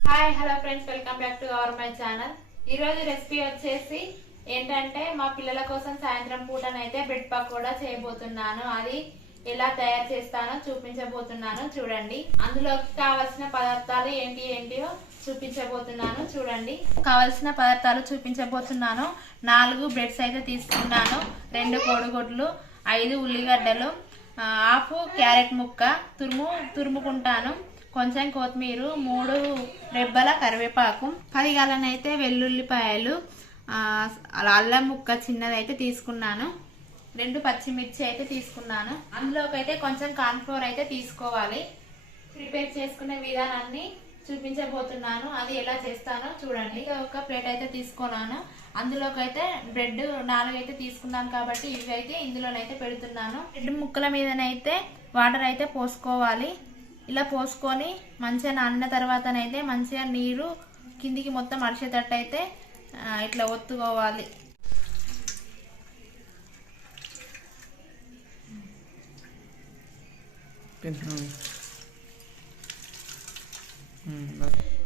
Hi hello friends, welcome back to our my channel. ఈరోజు recipe వచ్చేసి ఏంటంటే మా పిల్లల కోసం సాయంత్రం పూటనైతే బ్రెడ్ పకోడా చేయబోతున్నాను. అది ఎలా తయారు చేస్తానో చూపించబోతున్నాను. చూడండి, అందులోకి కావాల్సిన పదార్థాలు ఏంటియో చూపించబోతున్నాను. చూడండి, కావాల్సిన పదార్థాలు చూపించబోతున్నాను. 4 బ్రెడ్స్ అయితే తీసుకున్నాను, 2 కోడిగుడ్లు, 5 ఉల్లిగడ్డలు, హాఫ్ క్యారెట్ ముక్క తురుముకుంటాను, కొంచెం కొత్తిమీర, 3 రెబ్బల కరివేపాకు, 10 గలనైతే వెల్లుల్లిపాయలు, అల్లం ముక్క చిన్నదైతే తీసుకున్నాను, 2 పచ్చిమిర్చి అయితే తీసుకున్నాను. అందులోకి అయితే కొంచెం కార్న్ఫ్లోర్ అయితే తీసుకోవాలి. ప్రిపేర్ చేసుకునే విధానాన్ని చూపించబోతున్నాను. అది ఎలా చేస్తానో చూడండి. ఒక ప్లేట్ అయితే తీసుకున్నాను. అందులోకి అయితే బ్రెడ్ 4 అయితే తీసుకున్నాను కాబట్టి ఇవి అయితే ఇందులోనైతే పెడుతున్నాను. బ్రెడ్ ముక్కల మీదనైతే వాటర్ అయితే పోసుకోవాలి. ఇలా పోసుకొని మంచిగా నానిన తర్వాతనైతే మంచిగా నీరు కిందికి మొత్తం అడిచేటట్టు అయితే ఇట్లా ఒత్తుకోవాలి.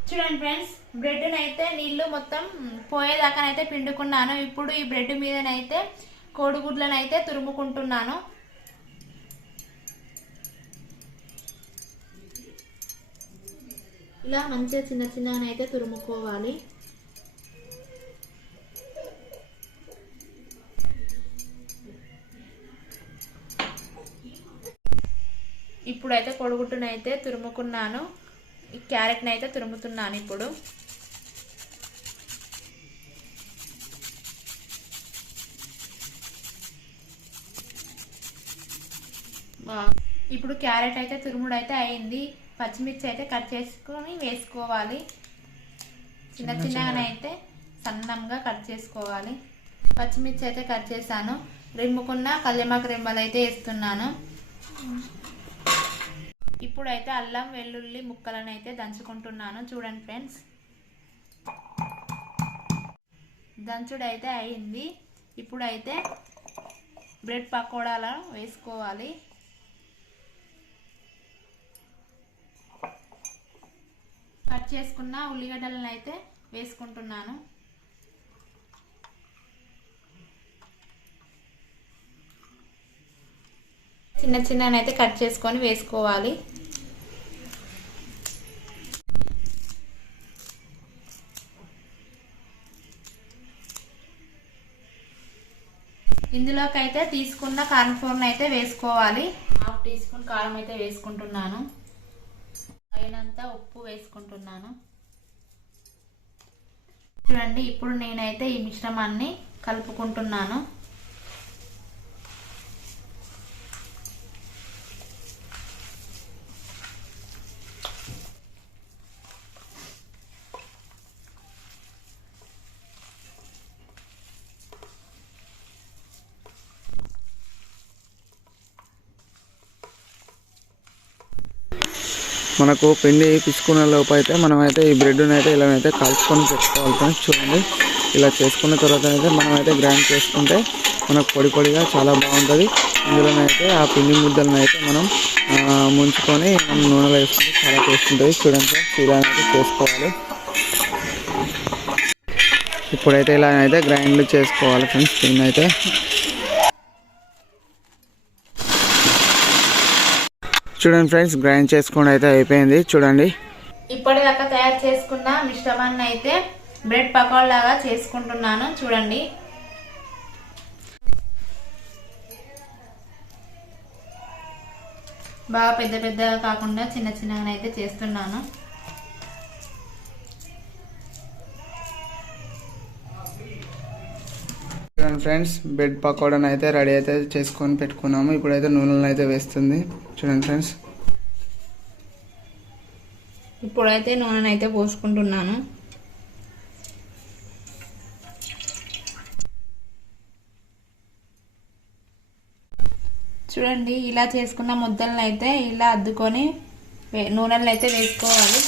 చూడండి ఫ్రెండ్స్, బ్రెడ్ నైతే నీళ్లు మొత్తం పోయేదాకానైతే పిండుకున్నాను. ఇప్పుడు ఈ బ్రెడ్ మీదనైతే కోడిగుడ్లను అయితే తురుముకుంటున్నాను. ఇలా మంచిగా చిన్న చిన్ననైతే తురుముకోవాలి. ఇప్పుడైతే కోడిగుడ్డునైతే తురుముకున్నాను. ఈ క్యారెట్ని అయితే తురుముతున్నాను. ఇప్పుడు ఇప్పుడు క్యారెట్ అయితే తురుముడు అయితే అయింది. పచ్చిమిర్చి అయితే కట్ చేసుకొని వేసుకోవాలి. చిన్న చిన్నగానైతే సన్నంగా కట్ చేసుకోవాలి. పచ్చిమిర్చి అయితే కట్ చేశాను. రిమ్ముకున్న కళ్యామాకు రెమ్మలు అయితే వేస్తున్నాను. ఇప్పుడైతే అల్లం వెల్లుల్లి ముక్కలను అయితే దంచుకుంటున్నాను. చూడండి ఫ్రెండ్స్, దంచుడు అయితే అయింది. ఇప్పుడైతే బ్రెడ్ పకోడాలు వేసుకోవాలి. కట్ చేసుకున్న ఉల్లిగడ్డలను అయితే వేసుకుంటున్నాను. చిన్న చిన్ననైతే కట్ చేసుకొని వేసుకోవాలి. ఇందులోకి అయితే తీసుకున్న కార్న్ఫ్లోర్ అయితే వేసుకోవాలి. 1/2 టీ స్పూన్ కారం అయితే వేసుకుంటున్నాను. తగినంత ఉప్పు వేసుకుంటున్నాను. చూడండి, ఇప్పుడు నేనైతే ఈ మిశ్రమాన్ని కలుపుకుంటున్నాను. మనకు పిండి పిసుకునే లోపు అయితే మనమైతే ఈ బ్రెడ్ని అయితే ఇలానైతే కాల్చుకొని పెట్టుకోవాలి ఫ్రెండ్స్. చూడండి, ఇలా చేసుకున్న తర్వాత అయితే మనమైతే గ్రైండ్ చేసుకుంటే మనకు పొడి పొడిగా చాలా బాగుంటుంది. ఇందులోనైతే ఆ పిండి ముద్దలను అయితే మనం ముంచుకొని మనం నూనెలో వేసుకుంటే చాలా టేస్ట్ ఉంటుంది. చూడండి ఫ్రెండ్స్, ఇలానైతే చేసుకోవాలి. ఇప్పుడైతే ఇలానైతే గ్రైండ్ చేసుకోవాలి ఫ్రెండ్స్. పిండి అయితే చూడండి ఫ్రెండ్స్, గ్రైండ్ చేసుకుని అయితే అయిపోయింది. చూడండి, ఇప్పటిదాకా తయారు చేసుకున్న మిశ్రమాన్ని అయితే బ్రెడ్ పకోడా లాగా చేసుకుంటున్నాను. చూడండి, బాగా పెద్ద పెద్దగా కాకుండా చిన్న చిన్నగా అయితే చేస్తున్నాను. చూడండి ఫ్రెండ్స్, బ్రెడ్ పకోడాను అయితే రెడీ అయితే చేసుకొని పెట్టుకున్నాము. ఇప్పుడైతే నూనెలను అయితే వేస్తుంది. చూడండి ఫ్రెండ్స్, ఇప్పుడైతే నూనెను అయితే పోసుకుంటున్నాను. చూడండి, ఇలా చేసుకున్న ముద్దలను అయితే ఇలా అద్దుకొని నూనెలను అయితే వేసుకోవాలి.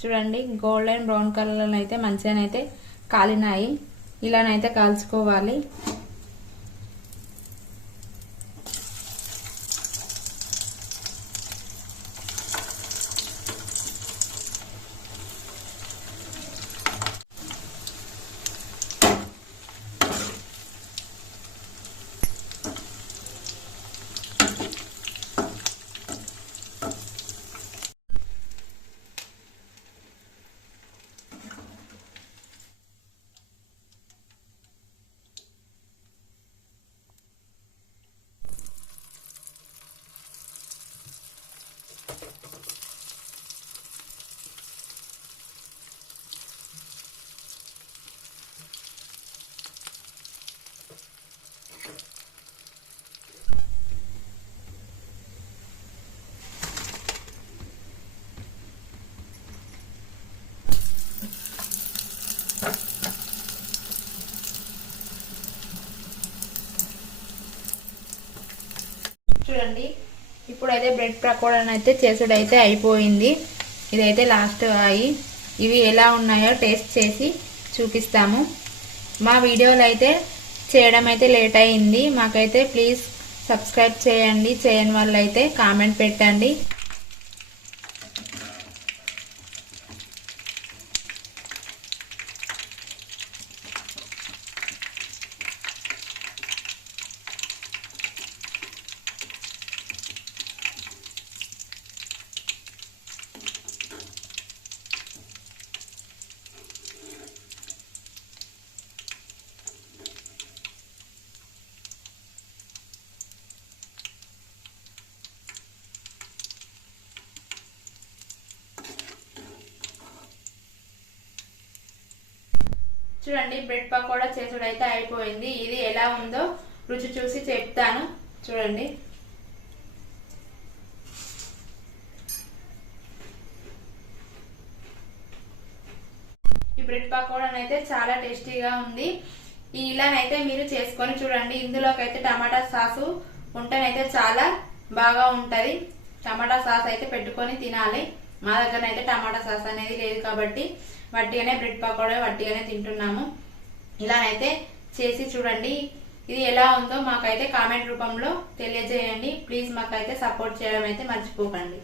చూడండి గోల్డెన్ బ్రౌన్ కలర్ అయితే మంచిగా అయితే కాలినాయి. ఇలానైతే కాల్చుకోవాలి. చూడండి, ఇప్పుడైతే బ్రెడ్ పకోడాని అయితే చేసుడైతే అయిపోయింది. ఇదైతే లాస్ట్ అయ్యి ఇవి ఎలా ఉన్నాయో టేస్ట్ చేసి చూపిస్తాము. మా వీడియోలు అయితే చేయడం అయితే లేట్ అయింది. మాకైతే ప్లీజ్ సబ్స్క్రైబ్ చేయండి. చేయని వాళ్ళైతే కామెంట్ పెట్టండి. చూడండి, బ్రెడ్ పకోడా చేసుడైతే అయిపోయింది. ఇది ఎలా ఉందో రుచి చూసి చెప్తాను. చూడండి, ఈ బ్రెడ్ పకోడానైతే చాలా టేస్టీగా ఉంది. ఇలానైతే మీరు చేసుకొని చూడండి. ఇందులోకైతే టమాటా సాసు ఉంటేనైతే చాలా బాగా ఉంటది. టమాటా సాస్ అయితే పెట్టుకొని తినాలి. మా దగ్గర అయితే టమాటా సాస్ అనేది లేదు కాబట్టి వట్టిగానే బ్రెడ్ పకోడా వట్టిగానే తింటున్నాము. ఇలానైతే చేసి చూడండి. ఇది ఎలా ఉందో మాకైతే కామెంట్ రూపంలో తెలియజేయండి. ప్లీజ్ మాకైతే సపోర్ట్ చేయడం అయితే మర్చిపోకండి.